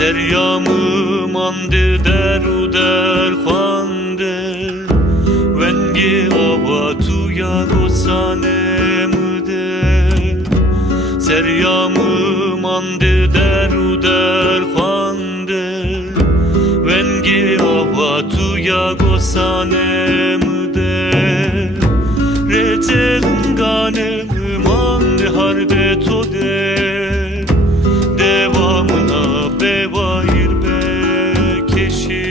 Seryamı mandı deru der khande Vengi ava tuya gosane mıde Seryamı mandı deru der khande Vengi ava tuya gosane mıde Retelin gane mandı harbe tode Devamına bevayir bekeşi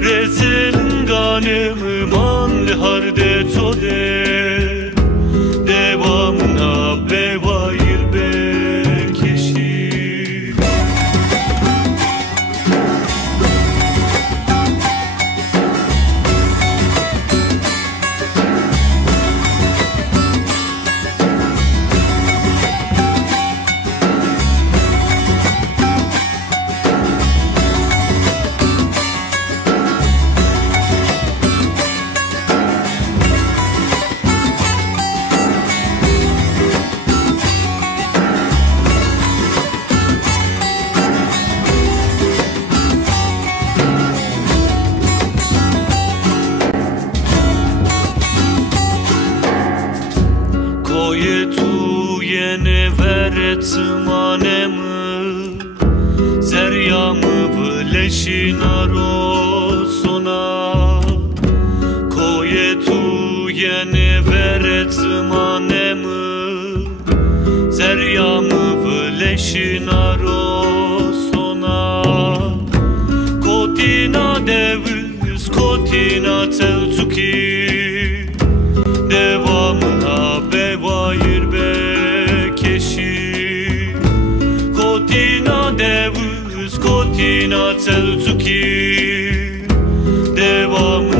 Rezelin ganem manlı harde tode Devamına bevayir bekeşi Koye tu yene veret zmanemi Zeryamı vleşin aro sona Koye tu yene veret zmanemi Zeryamı vleşin aro sona Kotina deviz kotina tevzuki Devamına bevayir bekeşi Kotina deviz kotina tevzuki Devamına